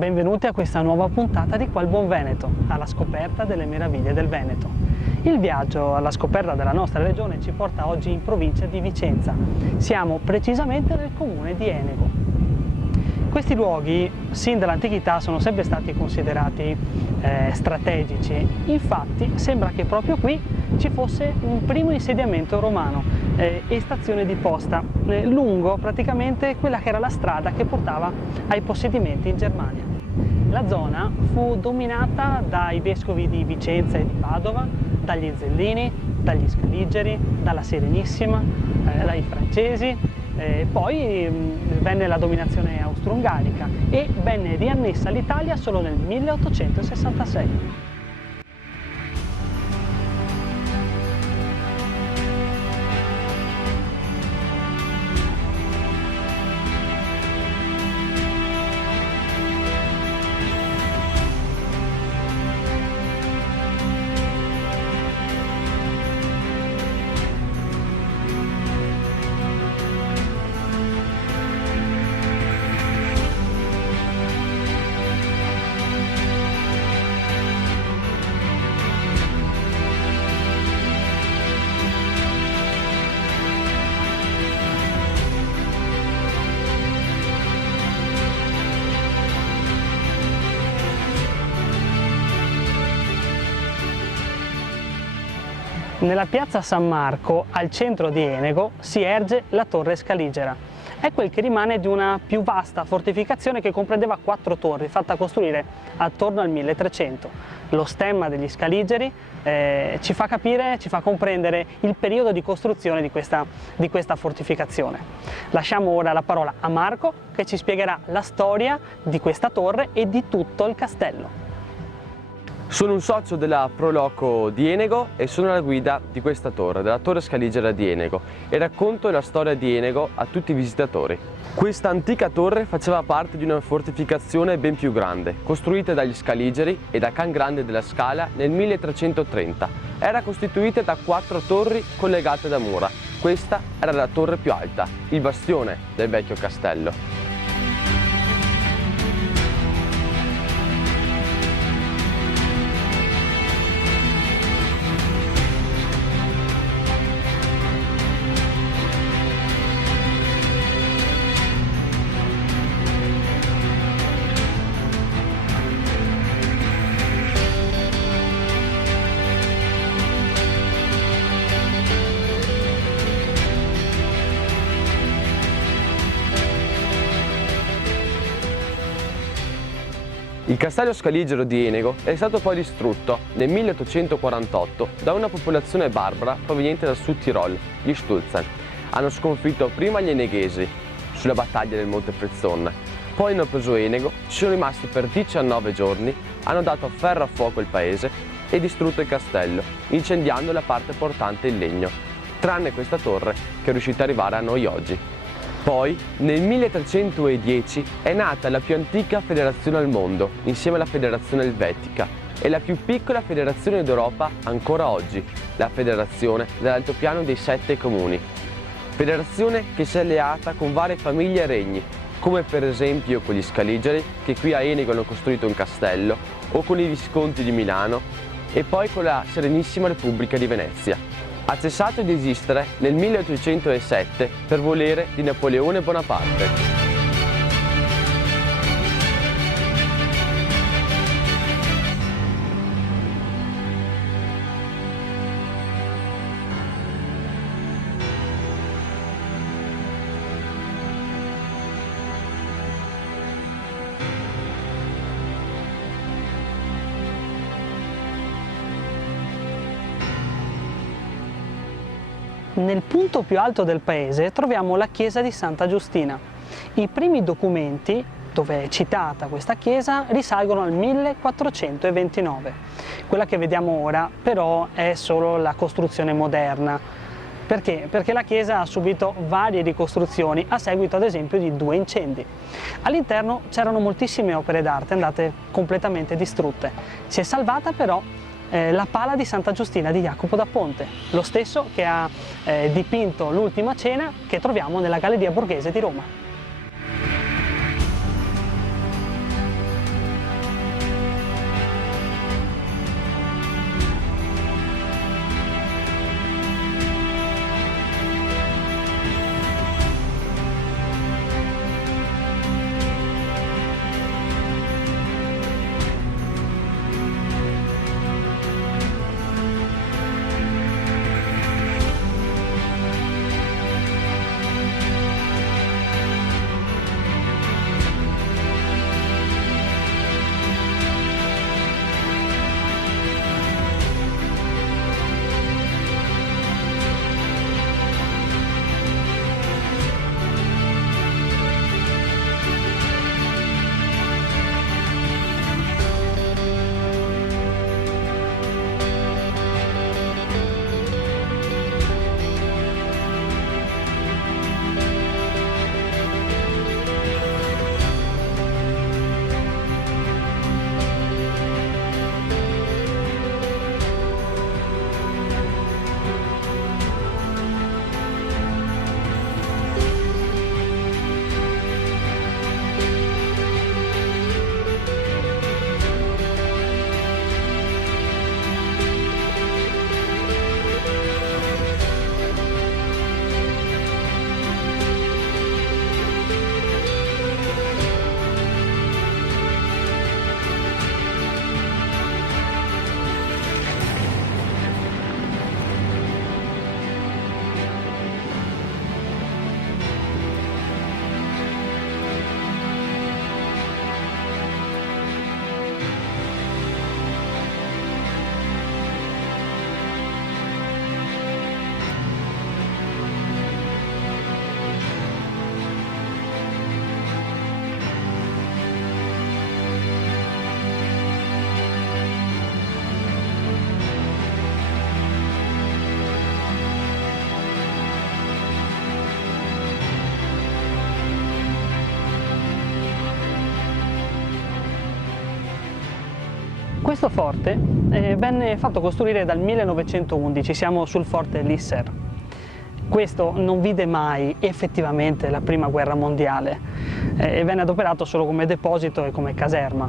benvenuti a questa nuova puntata di Qua il Buon Veneto, alla scoperta delle meraviglie del Veneto. Il viaggio alla scoperta della nostra regione ci porta oggi in provincia di Vicenza. Siamo precisamente nel comune di Enego. Questi luoghi, sin dall'antichità, sono sempre stati considerati strategici. Infatti sembra che proprio qui ci fosse un primo insediamento romano e stazione di posta lungo praticamente quella che era la strada che portava ai possedimenti in Germania. La zona fu dominata dai vescovi di Vicenza e di Padova, dagli Zellini, dagli Scaligeri, dalla Serenissima, dai francesi. Poi venne la dominazione austro-ungarica e venne riannessa all'Italia solo nel 1866. Nella piazza San Marco, al centro di Enego, si erge la Torre Scaligera. È quel che rimane di una più vasta fortificazione che comprendeva 4 torri, fatta costruire attorno al 1300. Lo stemma degli Scaligeri ci fa comprendere il periodo di costruzione di questa fortificazione. Lasciamo ora la parola a Marco, che ci spiegherà la storia di questa torre e di tutto il castello. Sono un socio della Proloco di Enego e sono alla guida di questa torre, della Torre Scaligera di Enego, e racconto la storia di Enego a tutti i visitatori. Questa antica torre faceva parte di una fortificazione ben più grande, costruita dagli Scaligeri e da Can Grande della Scala nel 1330. Era costituita da 4 torri collegate da mura. Questa era la torre più alta, il bastione del vecchio castello. Il castello scaligero di Enego è stato poi distrutto nel 1848 da una popolazione barbara proveniente dal Sud Tirol, gli Stulzen. Hanno sconfitto prima gli eneghesi sulla battaglia del Monte Frezzon, poi hanno preso Enego, ci sono rimasti per 19 giorni, hanno dato ferro a fuoco il paese e distrutto il castello, incendiando la parte portante in legno, tranne questa torre che è riuscita ad arrivare a noi oggi. Poi, nel 1310, è nata la più antica federazione al mondo, insieme alla Federazione Elvetica, e la più piccola federazione d'Europa ancora oggi, la Federazione dell'Altopiano dei 7 Comuni. Federazione che si è alleata con varie famiglie e regni, come per esempio con gli Scaligeri, che qui a Enego hanno costruito un castello, o con i Visconti di Milano, e poi con la Serenissima Repubblica di Venezia. Ha cessato di esistere nel 1807 per volere di Napoleone Bonaparte. Nel punto più alto del paese troviamo la chiesa di Santa Giustina. I primi documenti dove è citata questa chiesa risalgono al 1429. Quella che vediamo ora però è solo la costruzione moderna. Perché? Perché la chiesa ha subito varie ricostruzioni a seguito ad esempio di 2 incendi. All'interno c'erano moltissime opere d'arte andate completamente distrutte. Si è salvata però la pala di Santa Giustina di Jacopo da Ponte, lo stesso che ha dipinto l'Ultima Cena che troviamo nella Galleria Borghese di Roma. Questo forte venne fatto costruire dal 1911, siamo sul forte Lisser. Questo non vide mai effettivamente la prima guerra mondiale e venne adoperato solo come deposito e come caserma.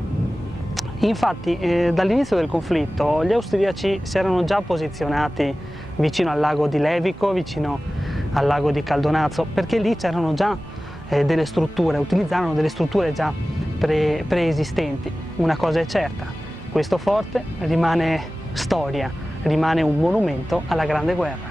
Infatti dall'inizio del conflitto gli austriaci si erano già posizionati vicino al lago di Levico, vicino al lago di Caldonazzo, perché lì c'erano già delle strutture, utilizzarono delle strutture già preesistenti. Una cosa è certa, questo forte rimane storia, rimane un monumento alla Grande Guerra.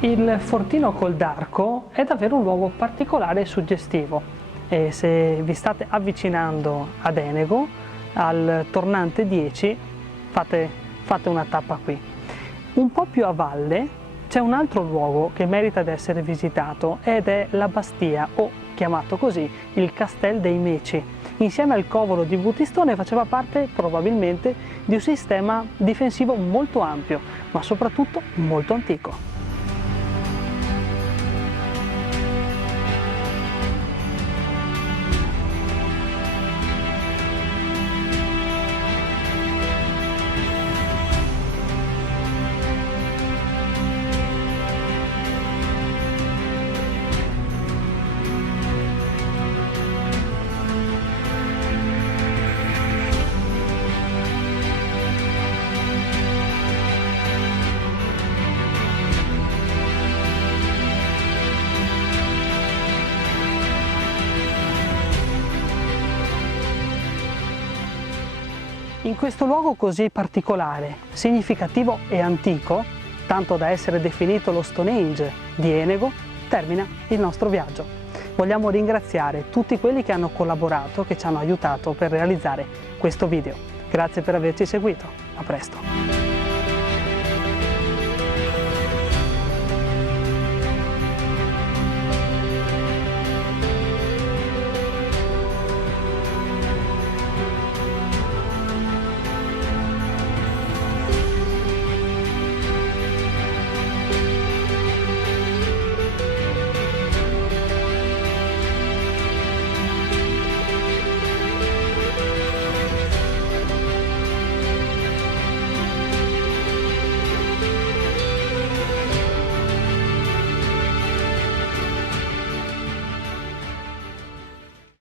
Il Fortino col Darco è davvero un luogo particolare e suggestivo e se vi state avvicinando ad Enego, al tornante 10, fate una tappa qui. Un po' più a valle c'è un altro luogo che merita di essere visitato ed è la Bastia, o chiamato così il Castel dei Meci. Insieme al covolo di Butistone faceva parte probabilmente di un sistema difensivo molto ampio, ma soprattutto molto antico. In questo luogo così particolare, significativo e antico, tanto da essere definito lo Stonehenge di Enego, termina il nostro viaggio. Vogliamo ringraziare tutti quelli che hanno collaborato, che ci hanno aiutato per realizzare questo video. Grazie per averci seguito, a presto!